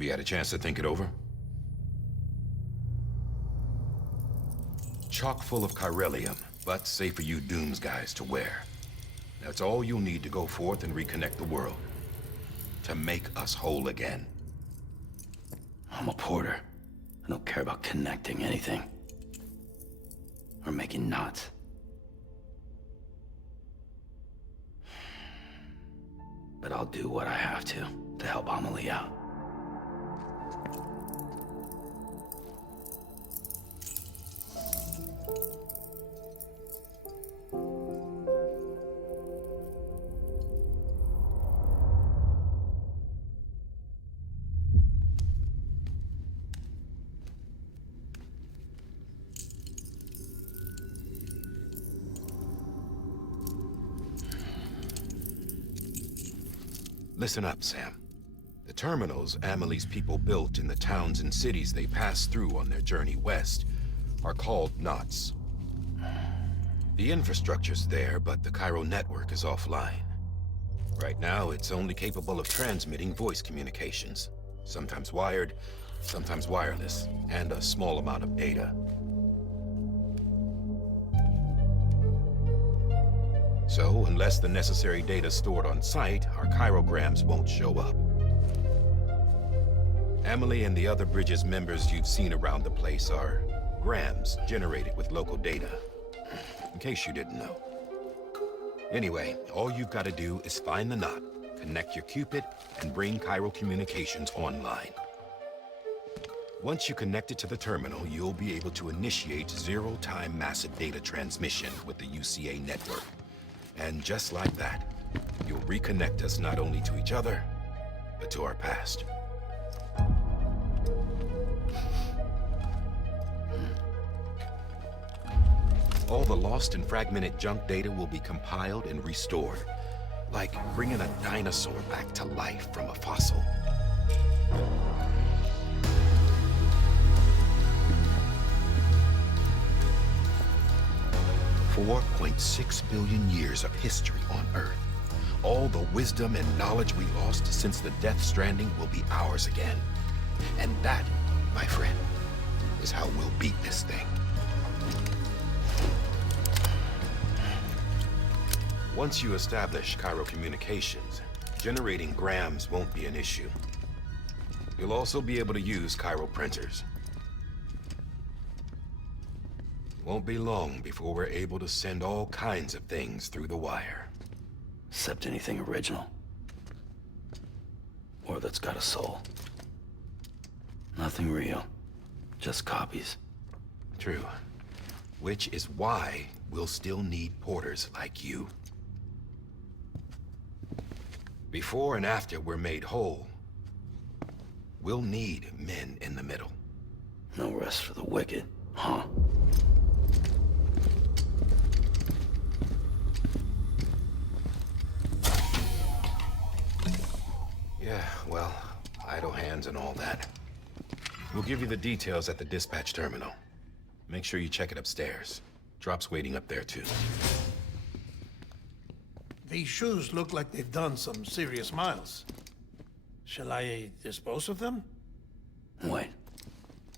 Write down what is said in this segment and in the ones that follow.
Have you had a chance to think it over? Chock full of chiralium, but safe for you Dooms guys to wear. That's all you'll need to go forth and reconnect the world. To make us whole again. I'm a porter. I don't care about connecting anything. Or making knots. But I'll do what I have to help Amelie out. Listen up, Sam. The terminals Amelie's people built in the towns and cities they passed through on their journey west are called knots. The infrastructure's there, but the Cairo network is offline. Right now, it's only capable of transmitting voice communications. Sometimes wired, sometimes wireless, and a small amount of data. So, unless the necessary data's stored on site, our chirograms won't show up. Amelie and the other Bridges members you've seen around the place are grams generated with local data. In case you didn't know. Anyway, all you've got to do is find the knot, connect your Cupid, and bring Cairo communications online. Once you connect it to the terminal, you'll be able to initiate zero-time massive data transmission with the UCA network. And just like that, you'll reconnect us not only to each other, but to our past. All the lost and fragmented junk data will be compiled and restored, like bringing a dinosaur back to life from a fossil. 4.6 billion years of history on Earth. All the wisdom and knowledge we lost since the Death Stranding will be ours again. And that, my friend, is how we'll beat this thing. Once you establish Cairo communications, generating grams won't be an issue. You'll also be able to use Cairo printers. Won't be long before we're able to send all kinds of things through the wire. Except anything original. Or that's got a soul. Nothing real. Just copies. True. Which is why we'll still need porters like you. Before and after we're made whole, we'll need men in the middle. No rest for the wicked, huh? Yeah, well, idle hands and all that. We'll give you the details at the dispatch terminal. Make sure you check it upstairs. Drop's waiting up there, too. These shoes look like they've done some serious miles. Shall I dispose of them? Wait.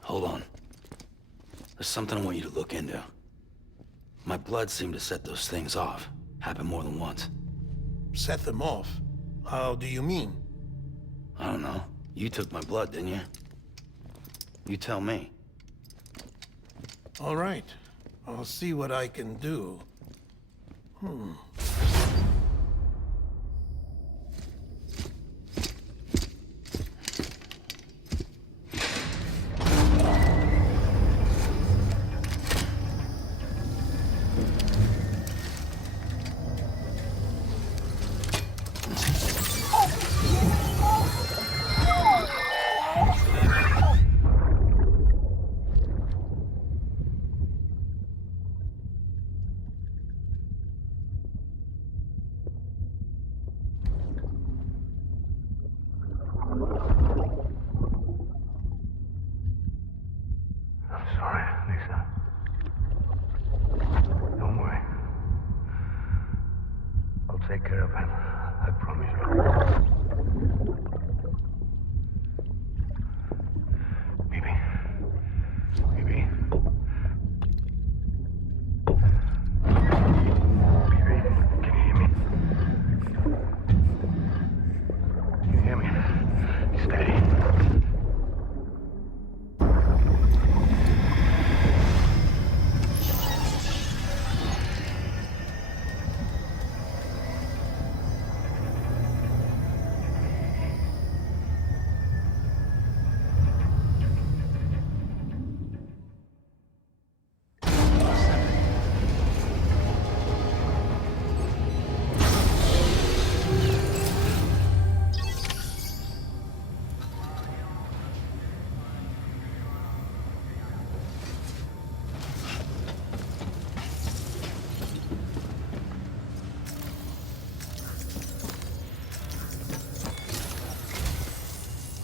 Hold on. There's something I want you to look into. My blood seemed to set those things off. Happened more than once. Set them off? How do you mean? I don't know. You took my blood, didn't you? You tell me. All right. I'll see what I can do. Sorry, Lisa. Don't worry. I'll take care of him. I promise you.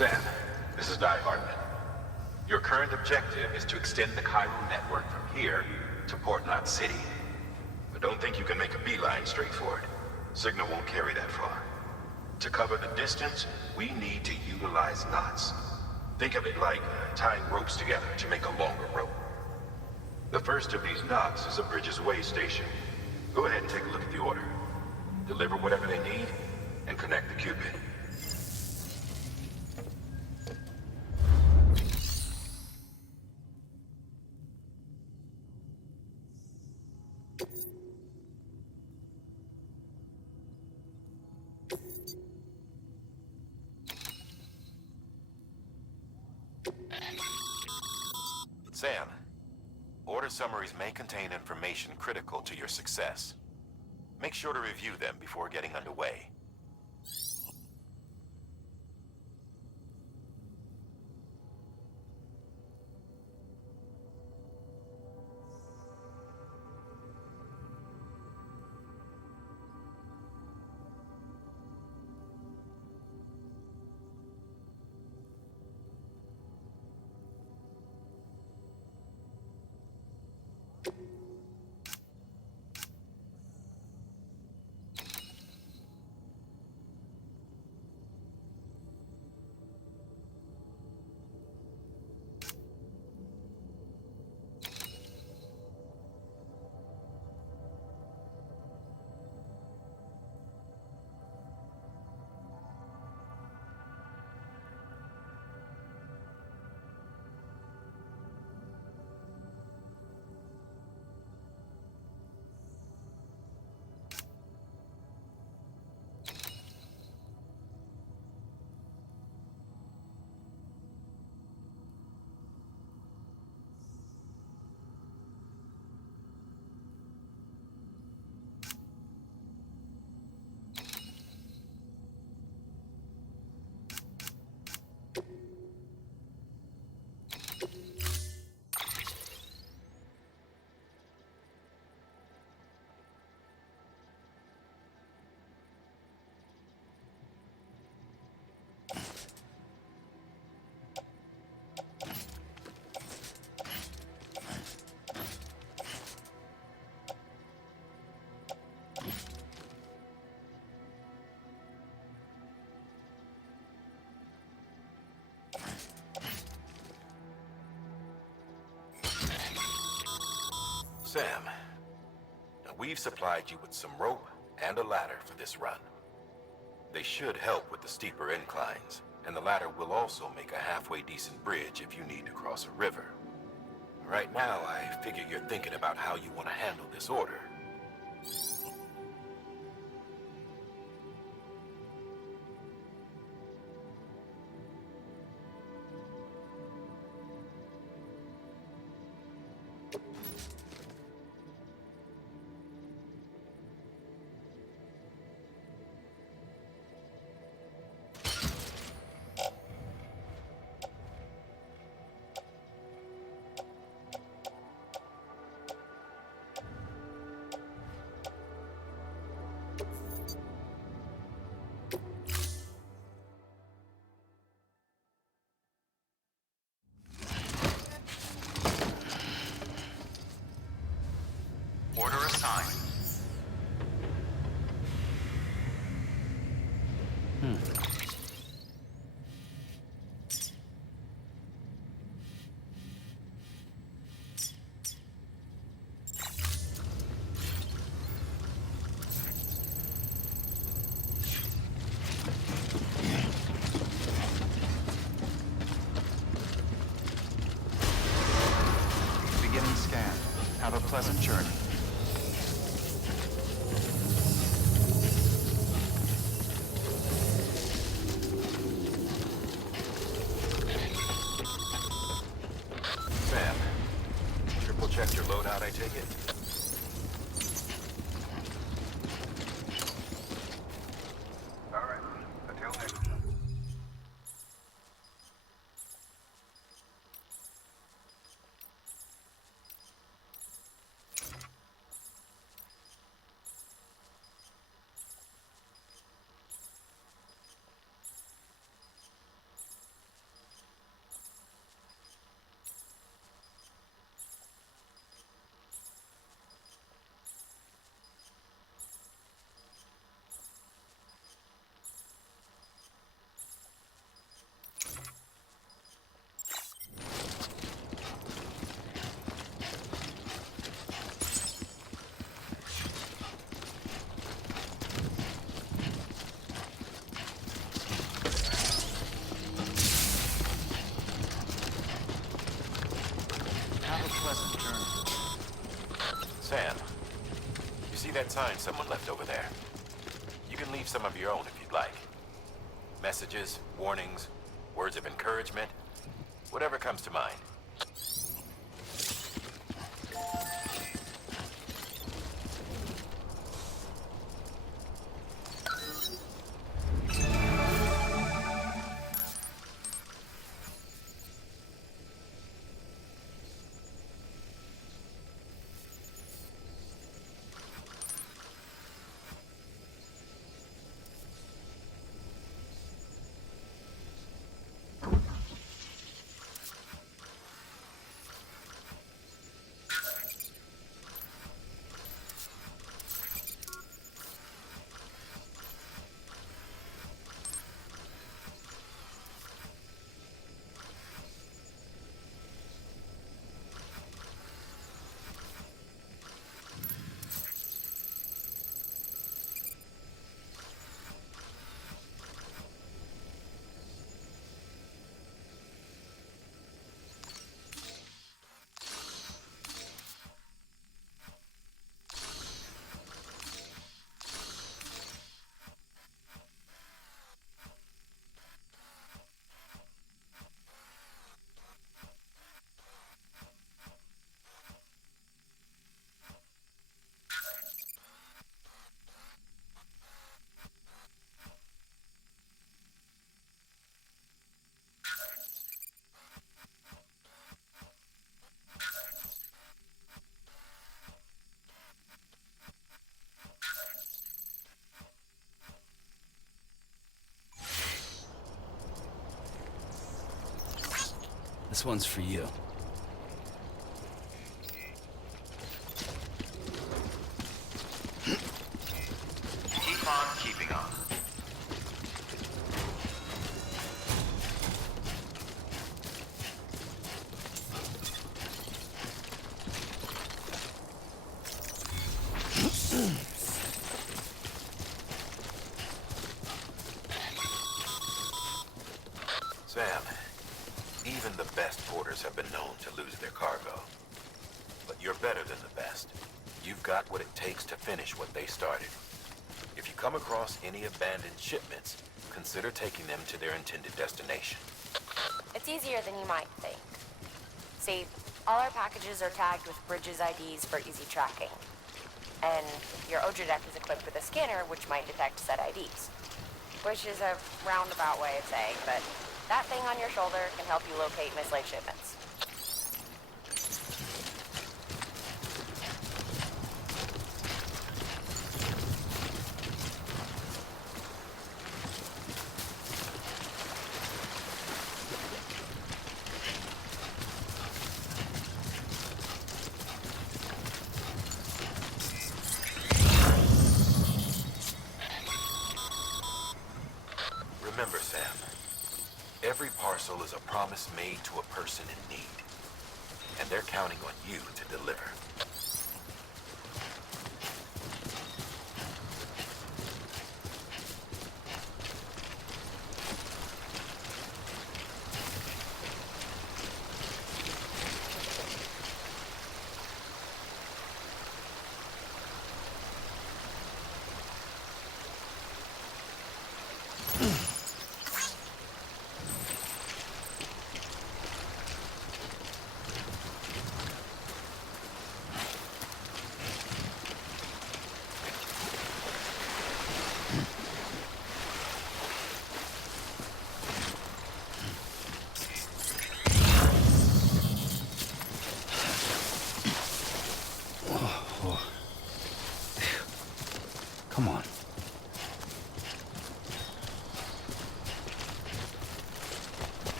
Sam, this is Di Hartman. Your current objective is to extend the Cairo network from here to Port Knot City. But don't think you can make a beeline straight for it. Signal won't carry that far. To cover the distance, we need to utilize knots. Think of it like tying ropes together to make a longer rope. The first of these knots is a Bridges way station. Go ahead and take a look at the order. Deliver whatever they need, and connect the Cupid. Sam, order summaries may contain information critical to your success. Make sure to review them before getting underway. Sam, now we've supplied you with some rope and a ladder for this run. They should help with the steeper inclines, and the ladder will also make a halfway decent bridge if you need to cross a river. Right now, I figure you're thinking about how you want to handle this order. Order assigned. Beginning scan. Have a pleasant journey. Sam, triple check your loadout, I take it? All right. Until next time. pleasant journey. Sam, you see that sign someone left over there? You can leave some of your own if you'd like. Messages, warnings, words of encouragement, whatever comes to mind. This one's for you. Keep on keeping on. Sam, even the best porters have been known to lose their cargo. But you're better than the best. You've got what it takes to finish what they started. If you come across any abandoned shipments, consider taking them to their intended destination. It's easier than you might think. See, all our packages are tagged with Bridges IDs for easy tracking. And your Odra deck is equipped with a scanner which might detect said IDs. Which is a roundabout way of saying, but that thing on your shoulder can help you locate mislaid shipments. Remember, Sam, every parcel is a promise made to a person in need. And they're counting on you to deliver.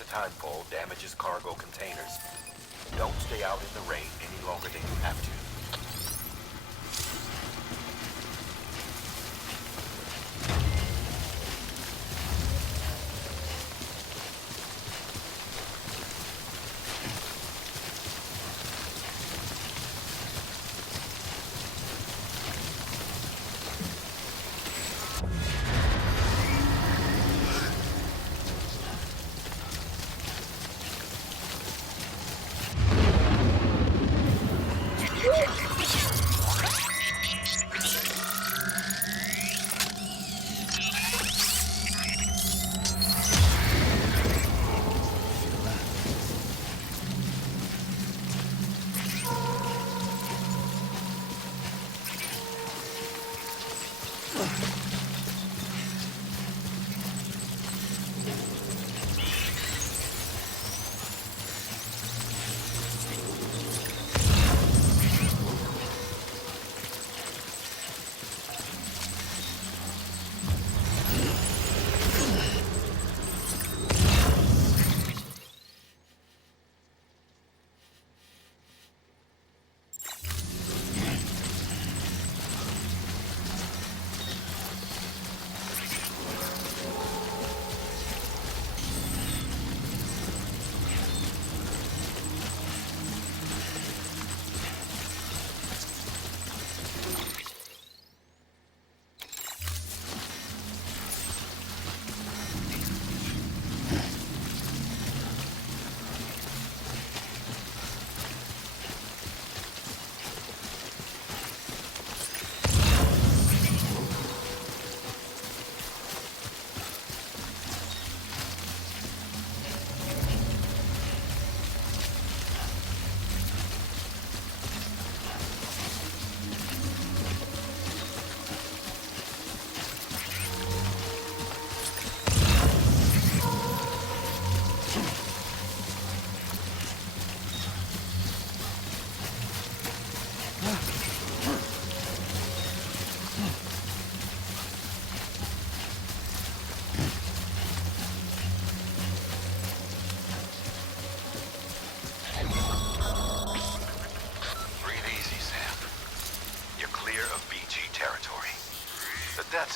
a timefall damages cargo containers. Don't stay out in the rain any longer than you have to.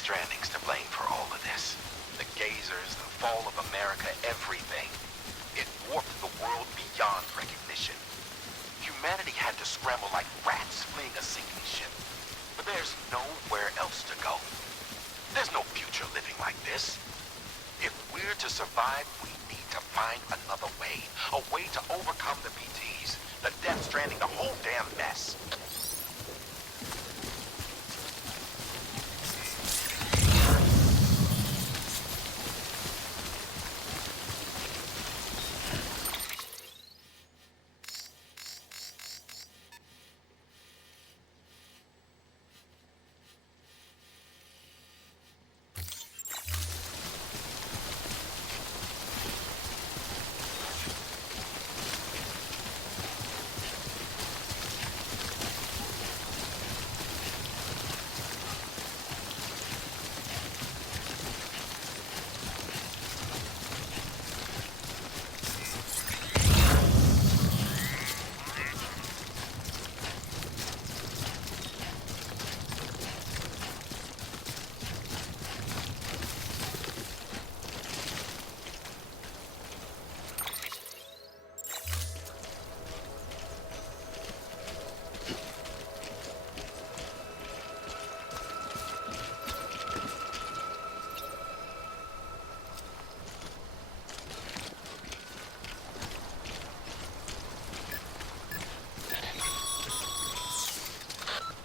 Stranding's to blame for all of this. The gazers, the fall of America, everything. It warped the world beyond recognition. Humanity had to scramble like rats fleeing a sinking ship. But there's nowhere else to go. There's no future living like this. If we're to survive, we need to find another way. A way to overcome the BTs, the Death Stranding, the whole damn mess.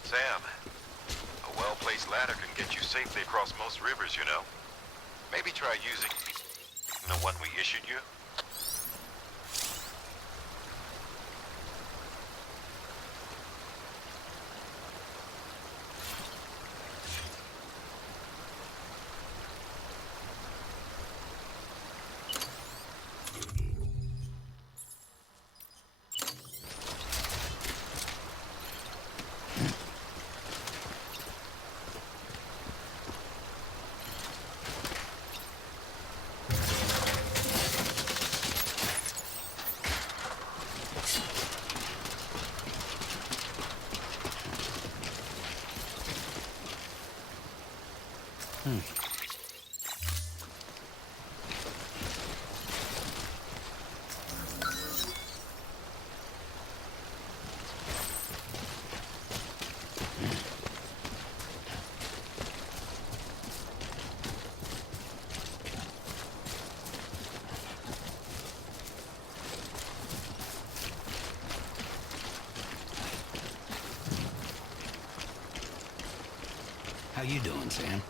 Sam, a well-placed ladder can get you safely across most rivers, you know. Maybe try using the one we issued you. How you doing, Sam?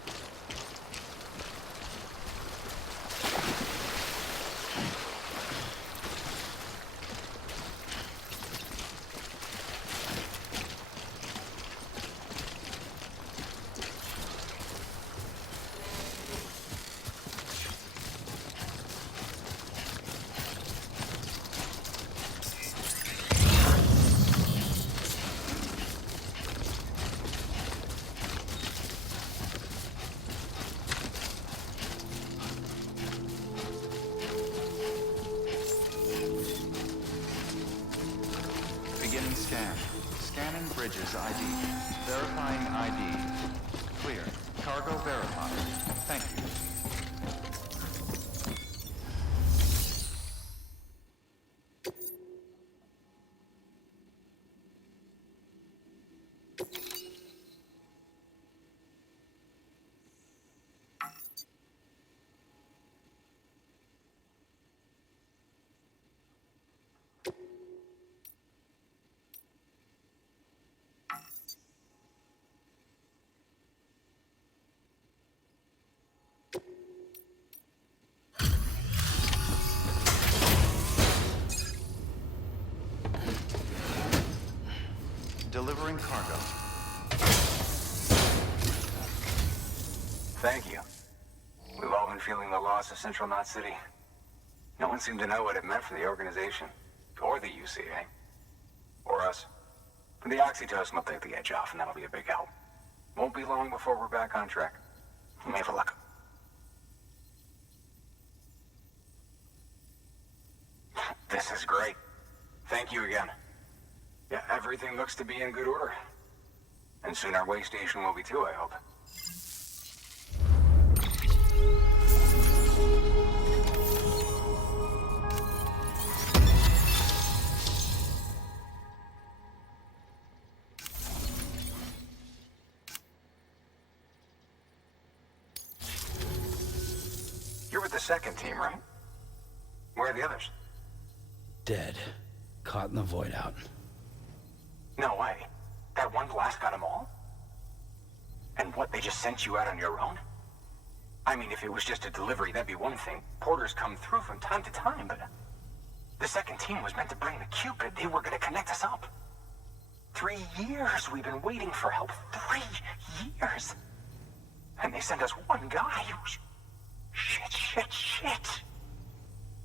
Beginning scan. Scanning bridges ID. Verifying ID. Clear. Cargo verified. Thank you. Delivering cargo. Thank you. We've all been feeling the loss of Central Knot City. No one seemed to know what it meant for the organization. Or the UCA. Or us. The oxytocin will take the edge off, and that'll be a big help. Won't be long before we're back on track. We may have a luck. This is great. Thank you again. Yeah, everything looks to be in good order. And soon our way station will be too, I hope. You're with the second team, right? Where are the others? Dead. Caught in the void out. No way. That one blast got them all? And what, they just sent you out on your own? I mean, if it was just a delivery, that'd be one thing. Porters come through from time to time, but... The second team was meant to bring the Cupid. They were gonna connect us up. 3 years we've been waiting for help. 3 years! And they sent us one guy. Shit.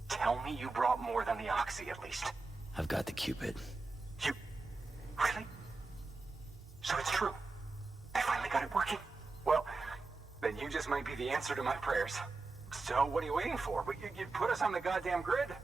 Tell me you brought more than the Oxy, at least. I've got the Cupid. You... Really? So it's true. I finally got it working. Well, then you just might be the answer to my prayers. So what are you waiting for? You put us on the goddamn grid.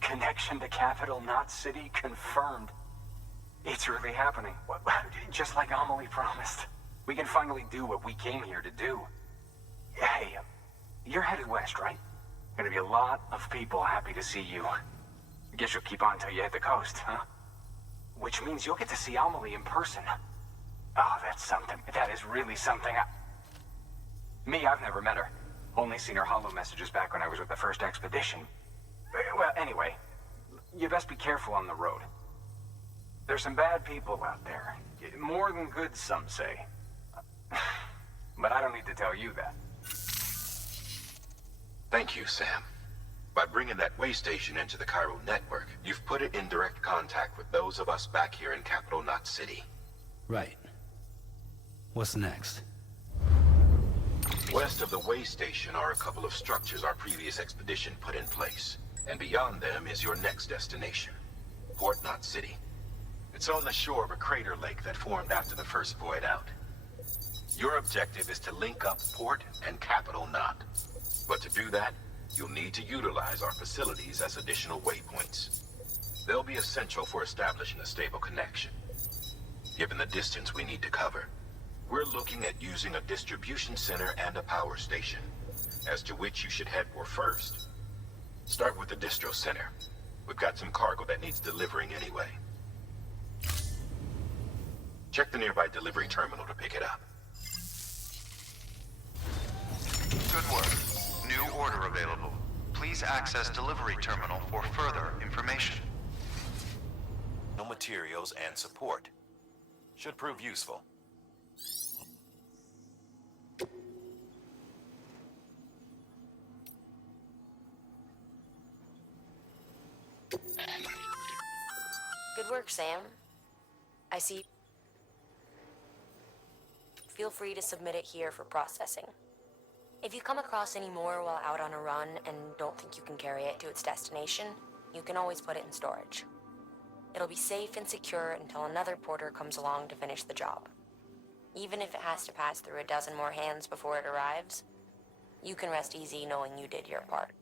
Connection to Capital Knot City confirmed. It's really happening. Just like Amelie promised. We can finally do what we came here to do. Hey, you're headed west, right? Gonna be a lot of people happy to see you. Guess you'll keep on till you hit the coast, huh? Which means you'll get to see Amelie in person. Oh, that's something. That is really something. Me, I've never met her. Only seen her holo messages back when I was with the first expedition. Well, anyway, you best be careful on the road. There's some bad people out there. More than good, some say. But I don't need to tell you that. Thank you, Sam. By bringing that way station into the Cairo network, you've put it in direct contact with those of us back here in Capital Knot City. Right. What's next? West of the way station are a couple of structures our previous expedition put in place. And beyond them is your next destination, Port Knot City. It's on the shore of a crater lake that formed after the first void out. Your objective is to link up Port and Capital Knot. But to do that, you'll need to utilize our facilities as additional waypoints. They'll be essential for establishing a stable connection. Given the distance we need to cover, we're looking at using a distribution center and a power station, as to which you should head for first. Start with the distro center. We've got some cargo that needs delivering anyway. Check the nearby delivery terminal to pick it up. Good work. New order available. Please access delivery terminal for further information. No materials and support. Should prove useful. Good work, Sam. I see. Feel free to submit it here for processing. If you come across any more while out on a run and don't think you can carry it to its destination, you can always put it in storage. It'll be safe and secure until another porter comes along to finish the job. Even if it has to pass through a dozen more hands before it arrives, you can rest easy knowing you did your part.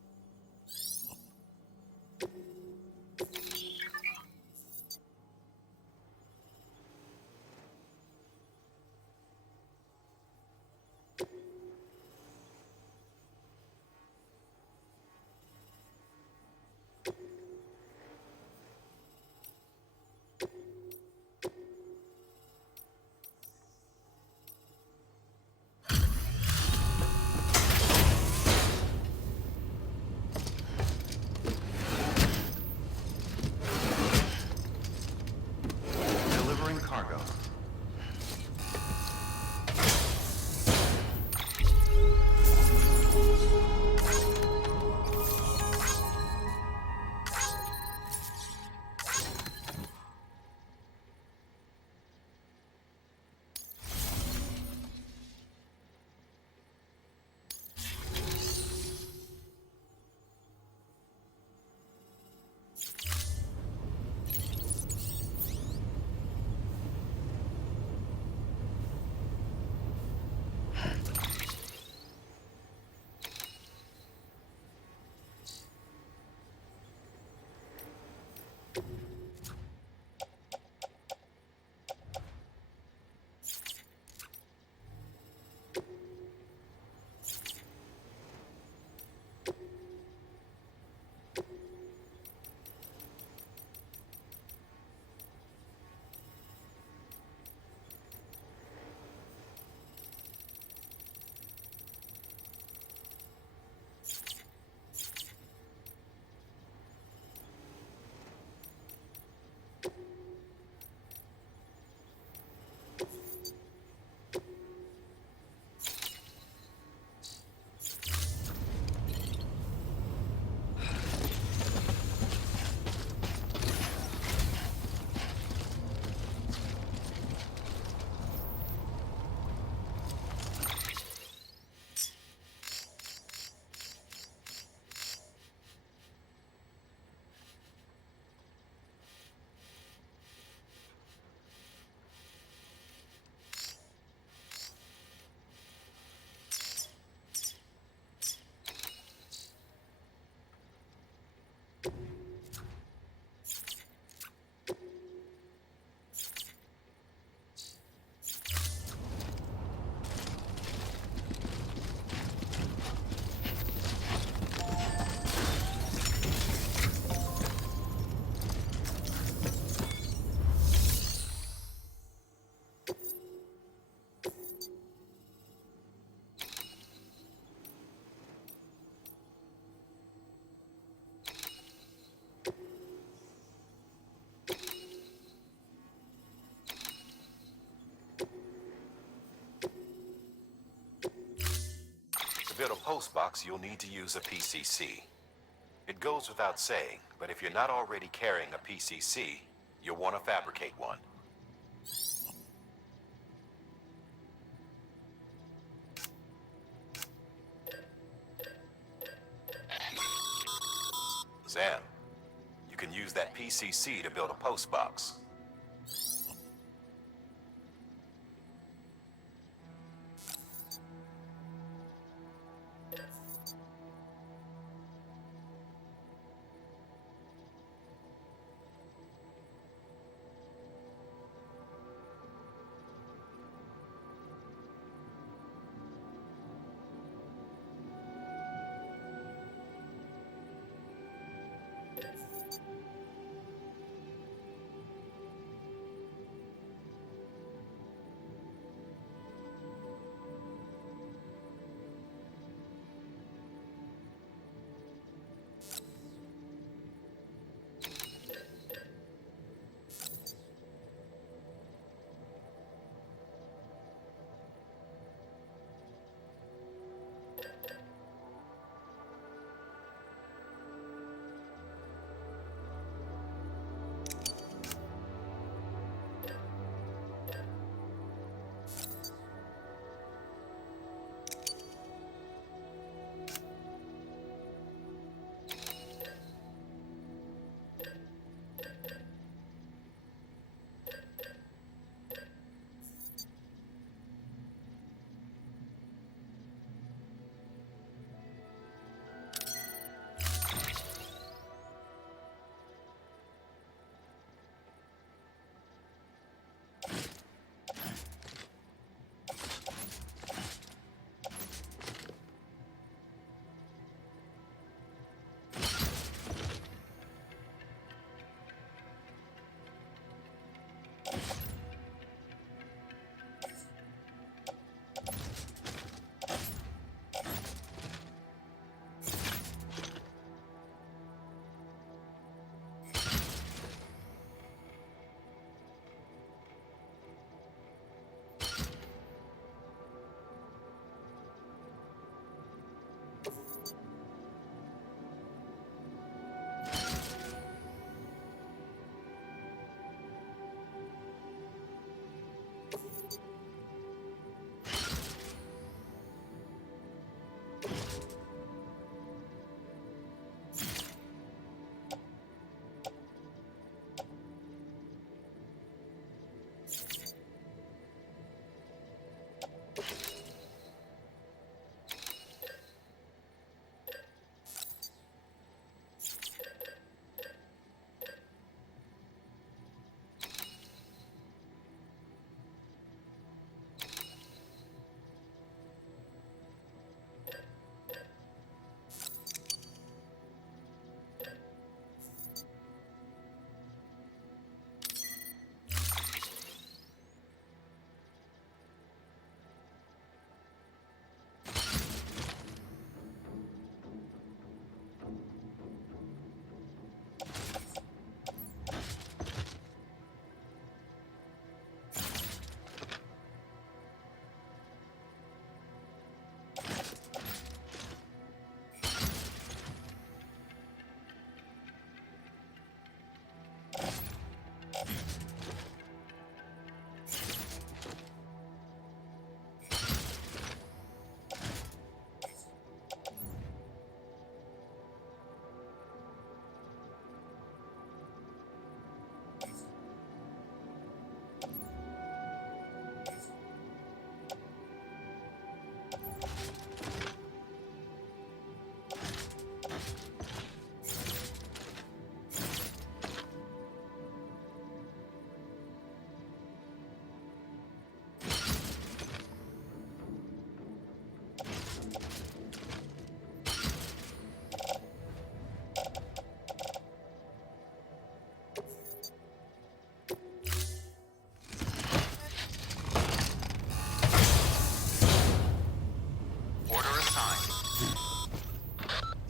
Delivering cargo. build a post box, you'll need to use a PCC. It goes without saying, but if you're not already carrying a PCC, you'll want to fabricate one. Sam, you can use that PCC to build a post box.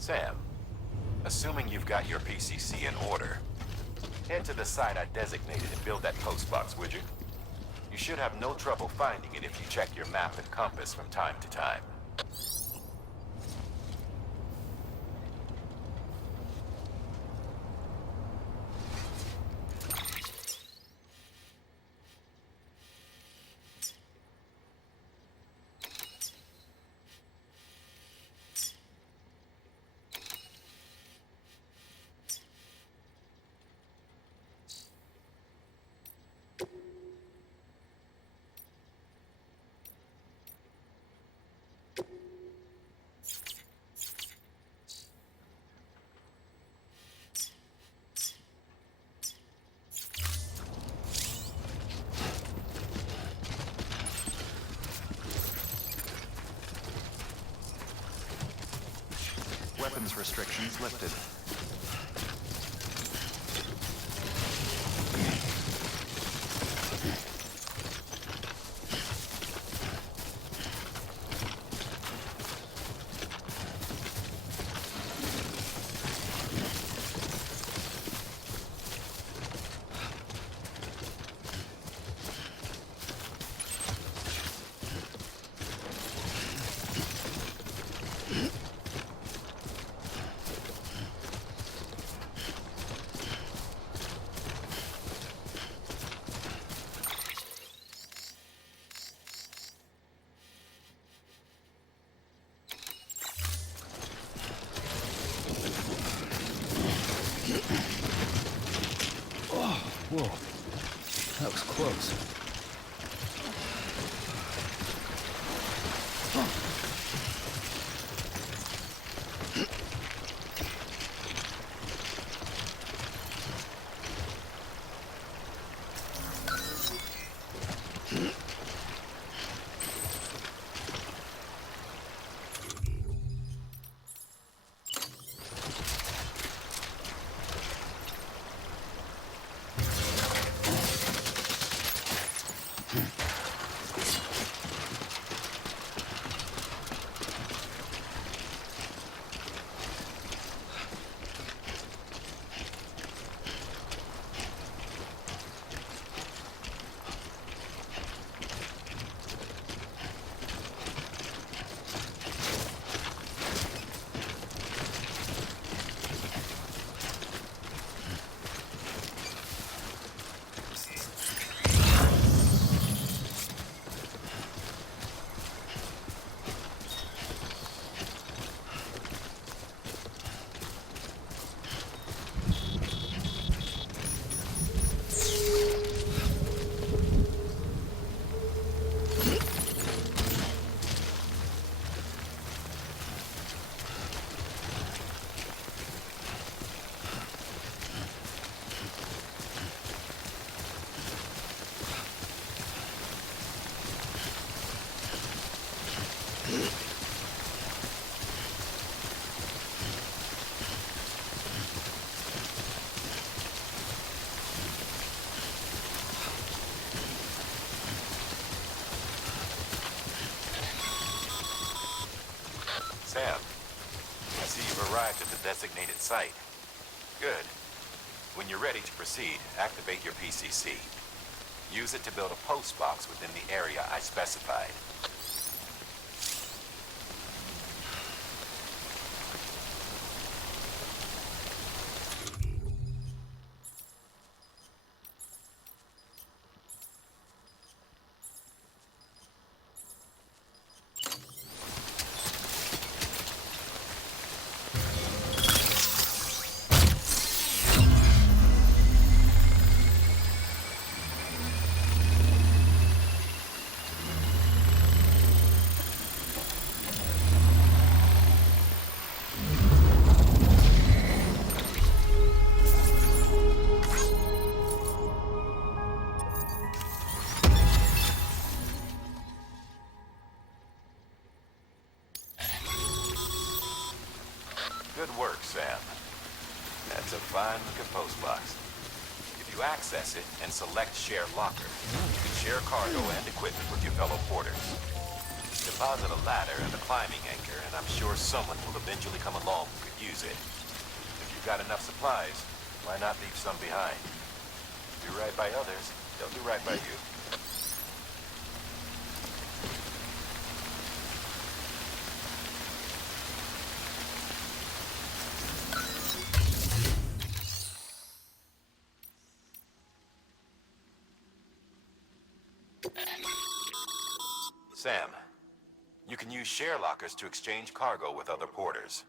Sam, assuming you've got your PCC in order, head to the site I designated and build that post box, would you? You should have no trouble finding it if you check your map and compass from time to time. Weapons restrictions lifted. Whoa, that was close. Sam, I see you've arrived at the designated site. Good. When you're ready to proceed, activate your PCC. Use it to build a post box within the area I specified. Good work, Sam. That's a fine-looking post box. If you access it and select Share Locker, you can share cargo and equipment with your fellow porters. Deposit a ladder and a climbing anchor, and I'm sure someone will eventually come along who could use it. If you've got enough supplies, why not leave some behind? Do right by others, they'll do right by you. Sam, you can use share lockers to exchange cargo with other porters.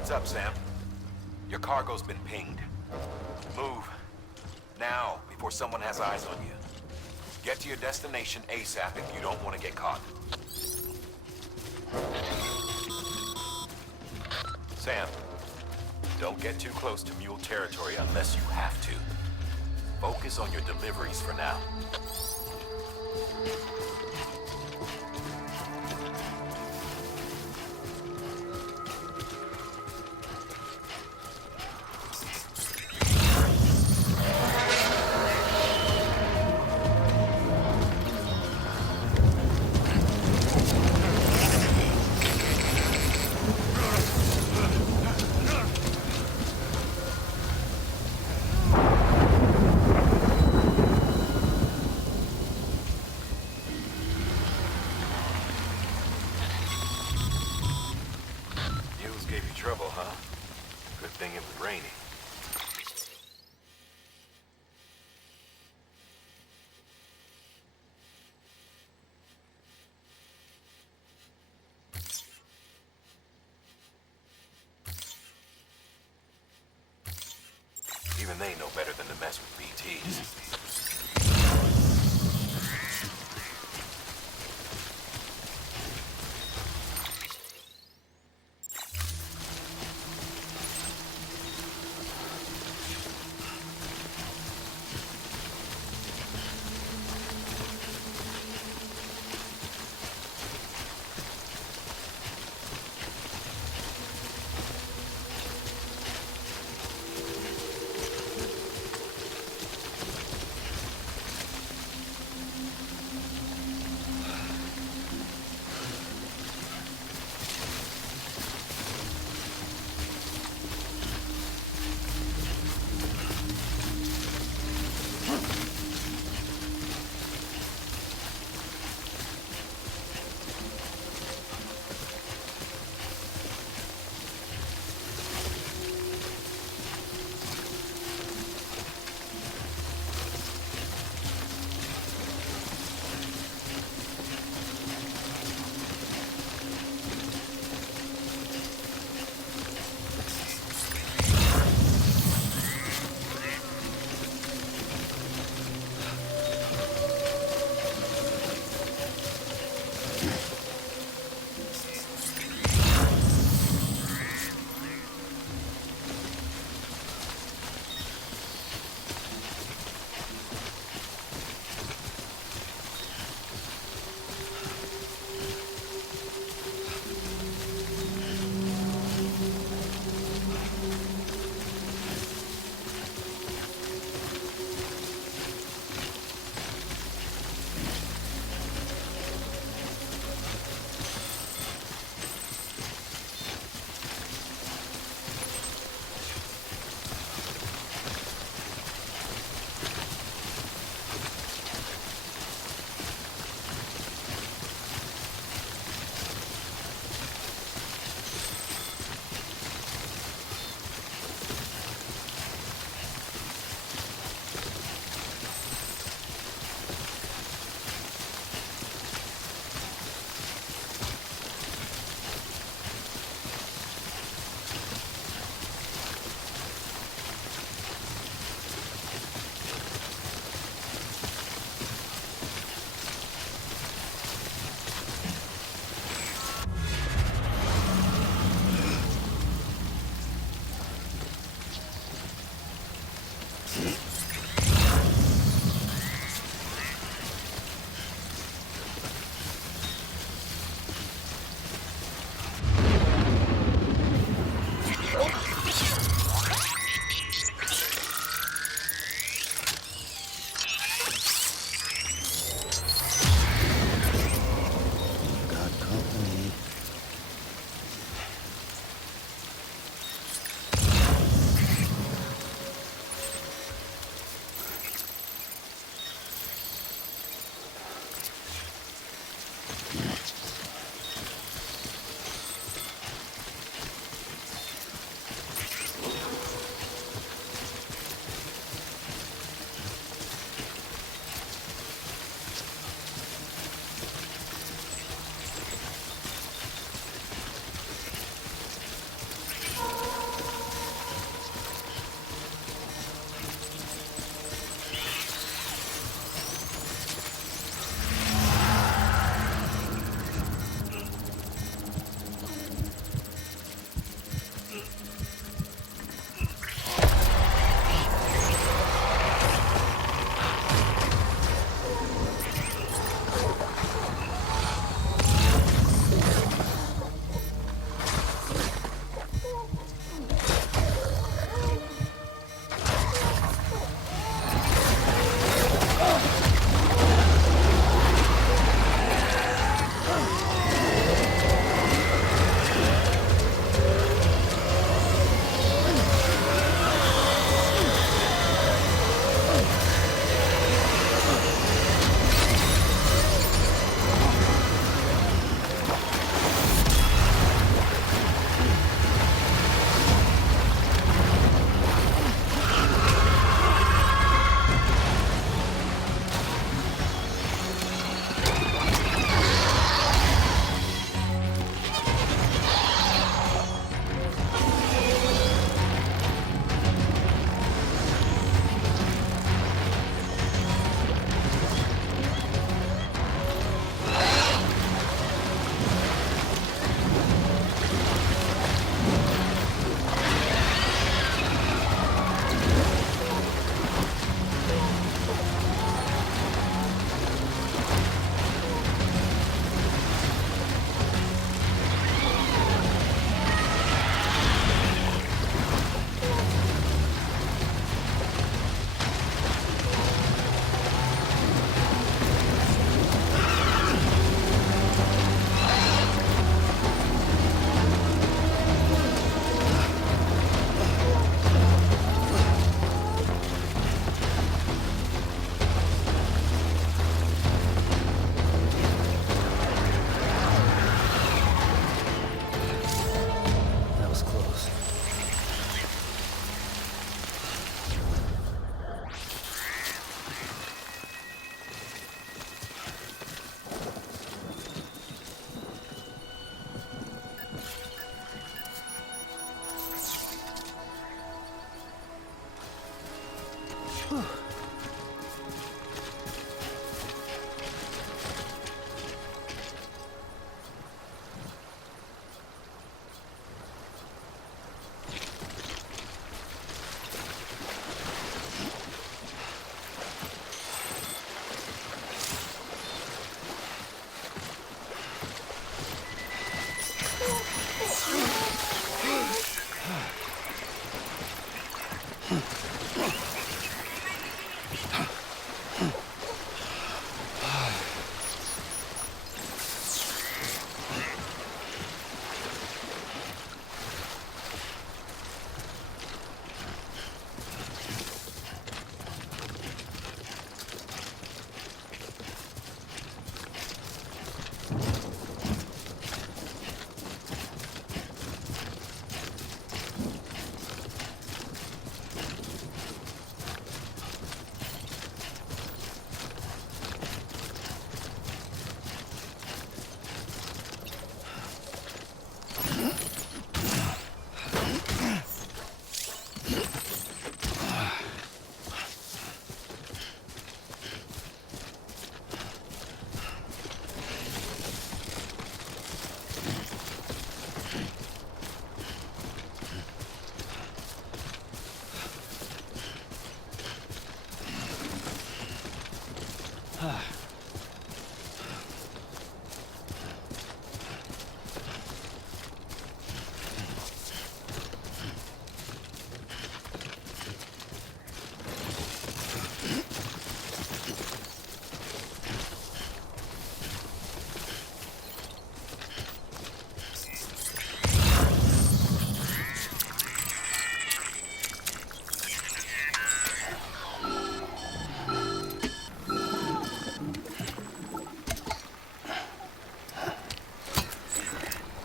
Heads up, Sam. Your cargo's been pinged. Move. Now, before someone has eyes on you. Get to your destination ASAP if you don't want to get caught. Sam, don't get too close to Mule territory unless you have to. Focus on your deliveries for now. Gave you trouble, huh? Good thing it was raining. Even they know better than to mess with BTs.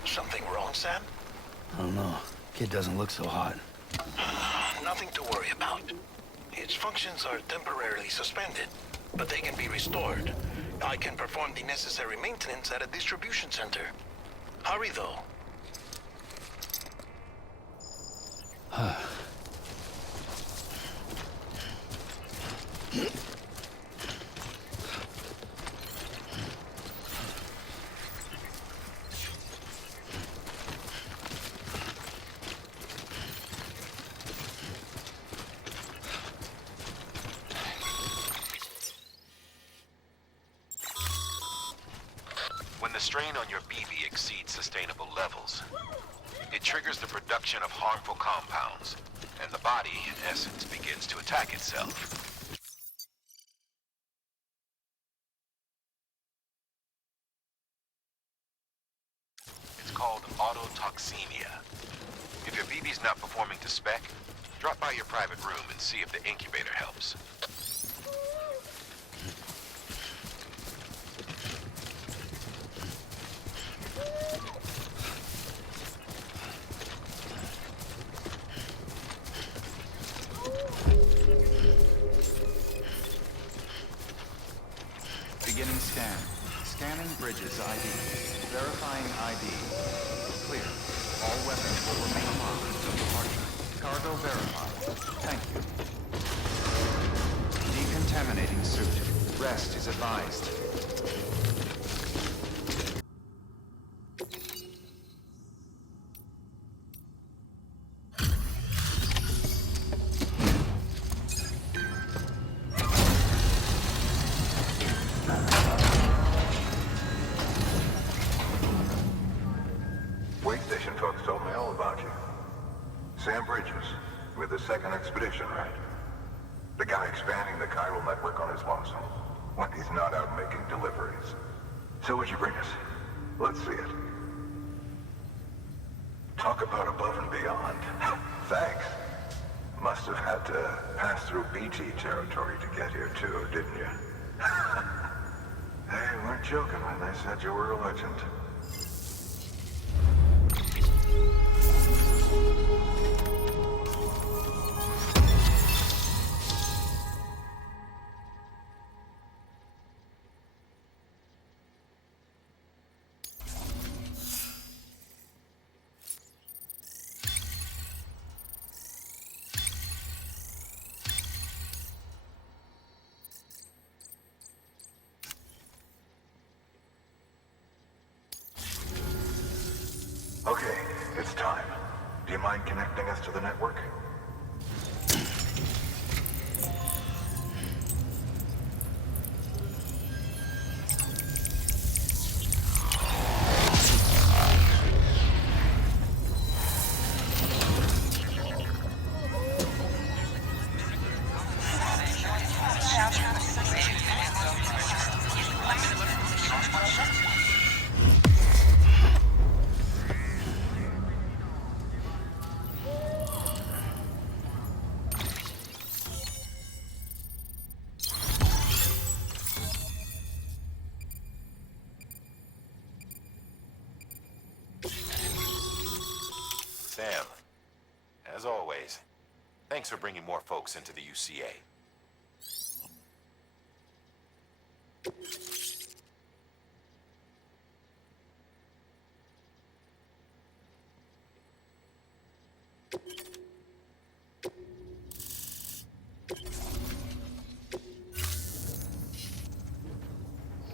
Something wrong, Sam? I don't know. Kid doesn't look so hot. Nothing to worry about. Its functions are temporarily suspended, but they can be restored. I can perform the necessary maintenance at a distribution center. Hurry, though. When the strain on your BB exceeds sustainable levels, it triggers the production of harmful compounds, and the body, in essence, begins to attack itself. It's called autotoxemia. If your BB's not performing to spec, drop by your private room and see if the incubator helps. Beginning scan. Scanning bridges ID. Verifying ID. Clear. All weapons will remain locked until departure. Cargo verified. Thank you. Decontaminating suit. Rest is advised. Wait station folks told me all about you. Sam Bridges, with the second expedition, right? The guy expanding the chiral network on his lonesome, when he's not out making deliveries. So what'd you bring us? Let's see it. Talk about above and beyond. Thanks. Must have had to pass through BT territory to get here too, didn't you? They weren't joking when they said you were a legend. Okay, it's time. Do you mind connecting us to the network? Sam, as always, thanks for bringing more folks into the UCA.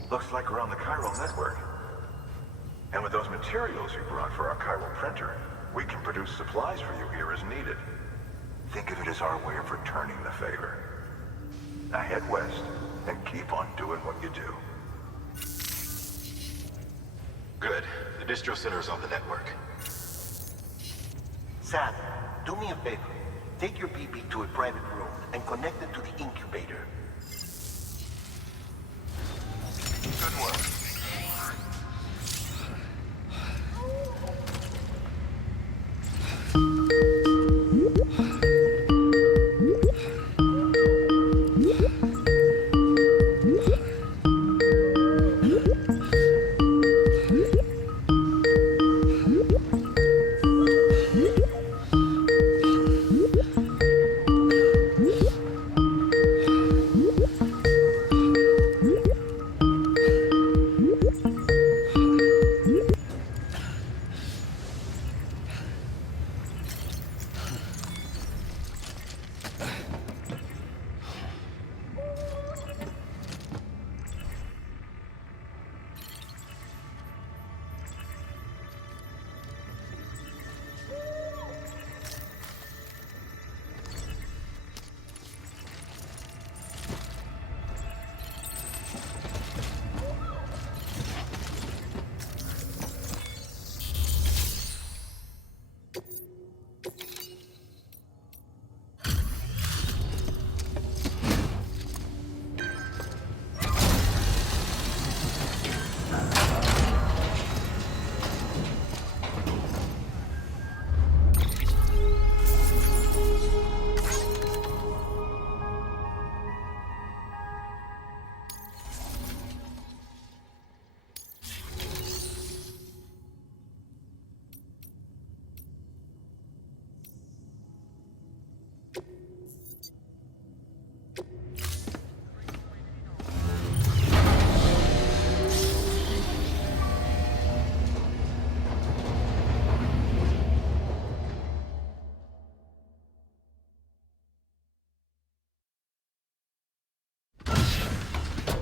Looks like we're on the chiral network. And with those materials you brought for our chiral printer, we can produce supplies for you here as needed. Think of it as our way of returning the favor. Now head west. and keep on doing what you do. Good. The distro center is on the network. Sam, do me a favor. Take your BB to a private room and connect it to the incubator. Good work.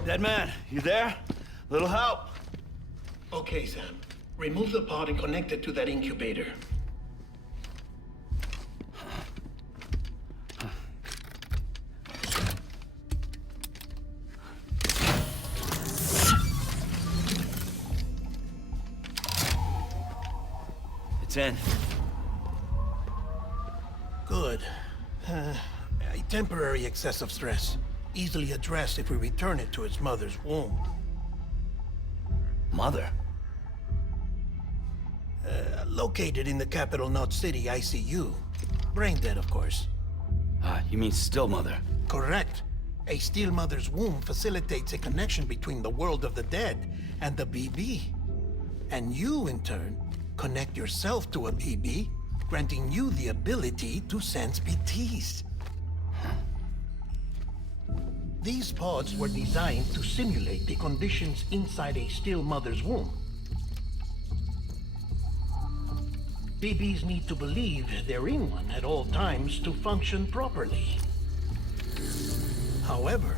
Dead man, you there? Little help? Okay, Sam. Remove the pod and connect it to that incubator. It's in. Good. A temporary excess of stress. Easily addressed if we return it to its mother's womb. Mother? Located in the capital Knot City ICU. Brain dead, of course. You mean still mother? Correct. A steel mother's womb facilitates a connection between the world of the dead and the BB. And you, in turn, connect yourself to a BB, granting you the ability to sense BTs. These pods were designed to simulate the conditions inside a still mother's womb. BBs need to believe they're in one at all times to function properly. However,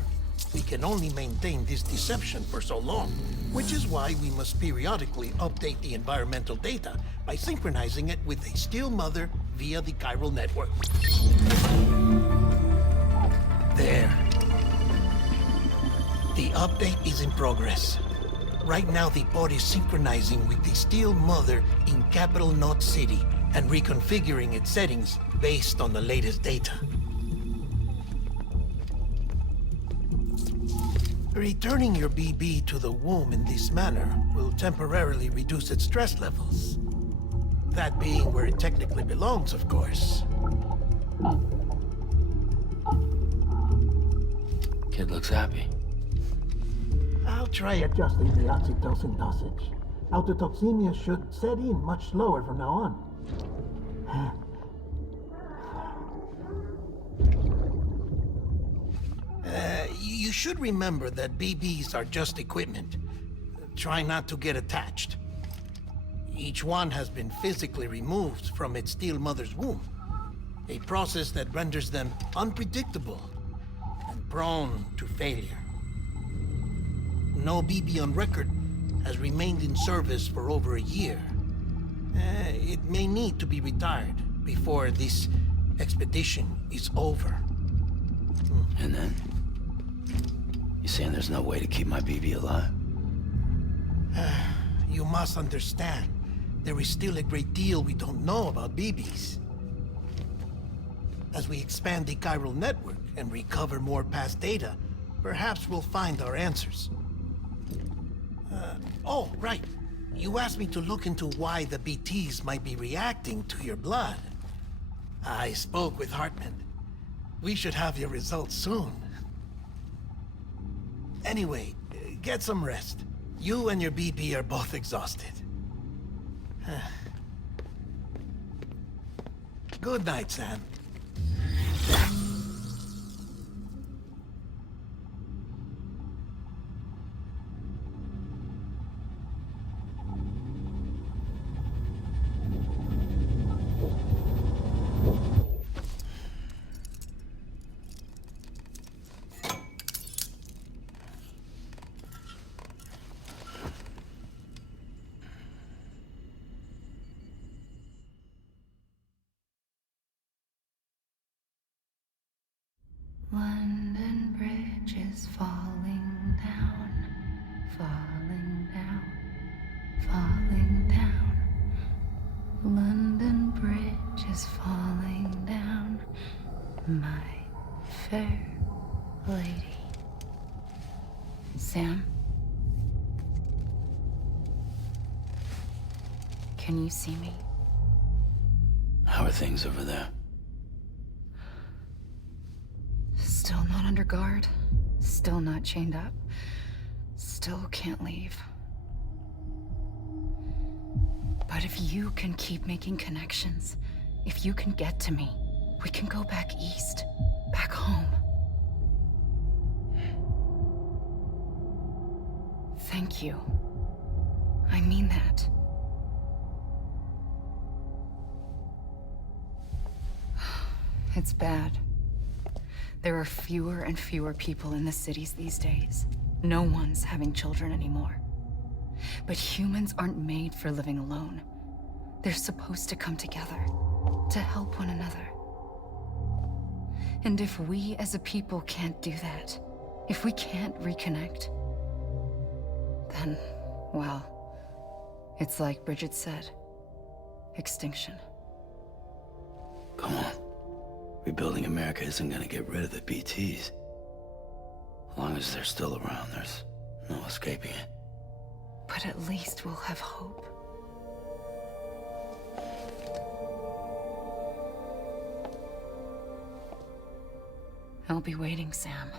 we can only maintain this deception for so long, which is why we must periodically update the environmental data by synchronizing it with a still mother via the chiral network. There. The update is in progress. Right now, the pod is synchronizing with the Steel Mother in Capital Knot City and reconfiguring its settings based on the latest data. Returning your BB to the womb in this manner will temporarily reduce its stress levels. That being where it technically belongs, of course. Kid looks happy. I'll try adjusting the oxytocin dosage. Autotoxemia should set in much slower from now on. You should remember that BBs are just equipment. Try not to get attached. Each one has been physically removed from its steel mother's womb. A process that renders them unpredictable and prone to failure. No BB on record has remained in service for over a year. It may need to be retired before this expedition is over. And then? You saying there's no way to keep my BB alive? You must understand, there is still a great deal we don't know about BBs. As we expand the chiral network and recover more past data, perhaps we'll find our answers. Oh, right. You asked me to look into why the BTs might be reacting to your blood. I spoke with Hartman. We should have your results soon. Anyway, get some rest. You and your BB are both exhausted. Good night, Sam. London Bridge is falling down, falling down, falling down. London Bridge is falling down, my fair lady. Sam? Can you see me? How are things over there? Still not under guard. Still not chained up. Still can't leave. But if you can keep making connections, if you can get to me, we can go back east. Back home. Thank you. I mean that. It's bad. There are fewer and fewer people in the cities these days. No one's having children anymore. But humans aren't made for living alone. They're supposed to come together, to help one another. And if we as a people can't do that, if we can't reconnect, then, well, it's like Bridget said, extinction. Come on. Rebuilding America isn't gonna get rid of the BTs. As long as they're still around, there's no escaping it. But at least we'll have hope. I'll be waiting, Sam.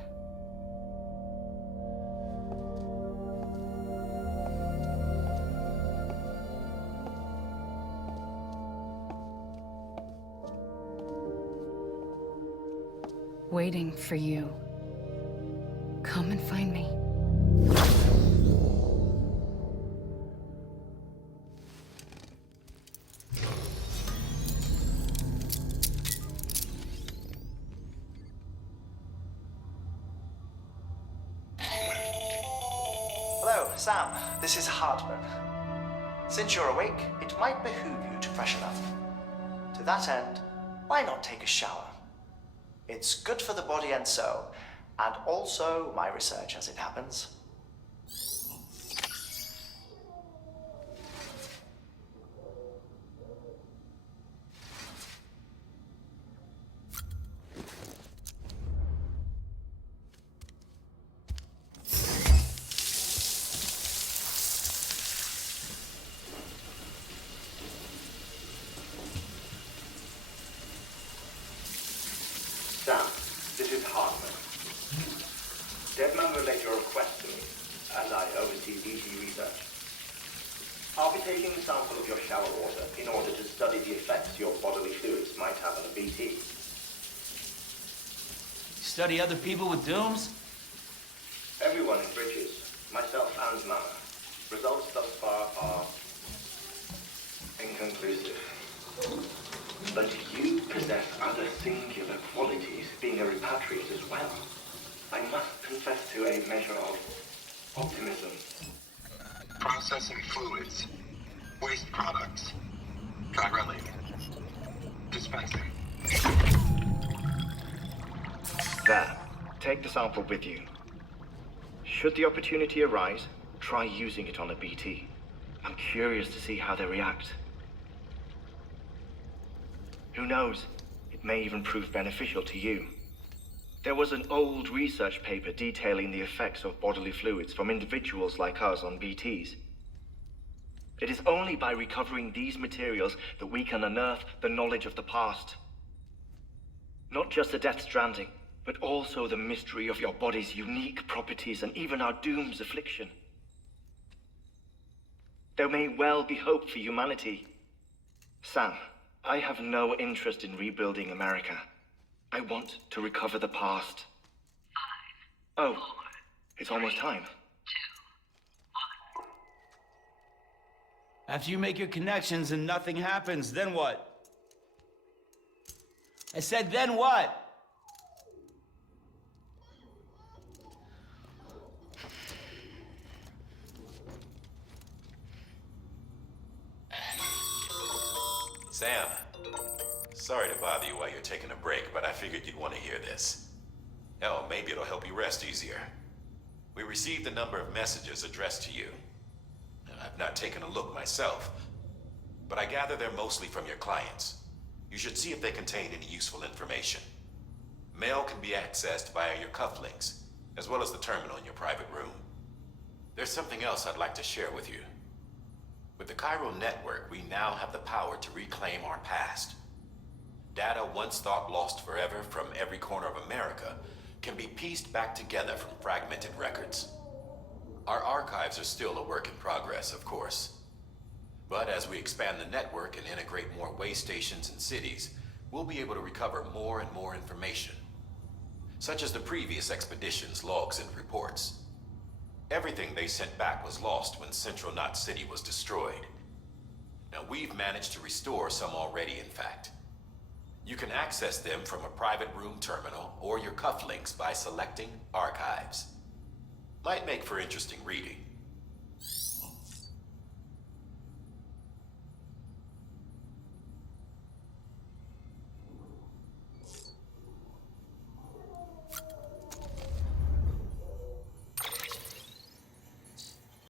Waiting for you. Come and find me. Hello, Sam. This is Hartman. Since you're awake, it might behoove you to freshen up. To that end, why not take a shower? It's good for the body and soul, and also my research as it happens. Sam, this is Hartman. Deadman relayed your request to me, as I oversee BT research. I'll be taking a sample of your shower water in order to study the effects your bodily fluids might have on a BT. Study other people with dooms? Everyone in Bridges, myself and Mama. Results thus far are inconclusive. But you possess other singular qualities, being a repatriate as well. I must confess to a measure of optimism. Processing fluids. Waste products. Chirally. Dispensing. There. Take the sample with you. Should the opportunity arise, try using it on a BT. I'm curious to see how they react. Who knows? It may even prove beneficial to you. There was an old research paper detailing the effects of bodily fluids from individuals like us on BTs. It is only by recovering these materials that we can unearth the knowledge of the past. Not just the Death Stranding, but also the mystery of your body's unique properties and even our doom's affliction. There may well be hope for humanity. Sam, I have no interest in rebuilding America. I want to recover the past. 5, 4, it's almost time. 2, 1. After you make your connections and nothing happens, then what? I said, then what? Sam, sorry to bother you while you're taking a break, but I figured you'd want to hear this. Hell, maybe it'll help you rest easier. We received a number of messages addressed to you. I've not taken a look myself, but I gather they're mostly from your clients. You should see if they contain any useful information. Mail can be accessed via your cufflinks, as well as the terminal in your private room. There's something else I'd like to share with you. With the Cairo network, we now have the power to reclaim our past. Data once thought lost forever from every corner of America can be pieced back together from fragmented records. Our archives are still a work in progress, of course. But as we expand the network and integrate more way stations and cities, we'll be able to recover more and more information, such as the previous expedition's logs and reports. Everything they sent back was lost when Central Knot City was destroyed. Now, we've managed to restore some already, in fact. You can access them from a private room terminal or your cufflinks by selecting Archives. Might make for interesting reading.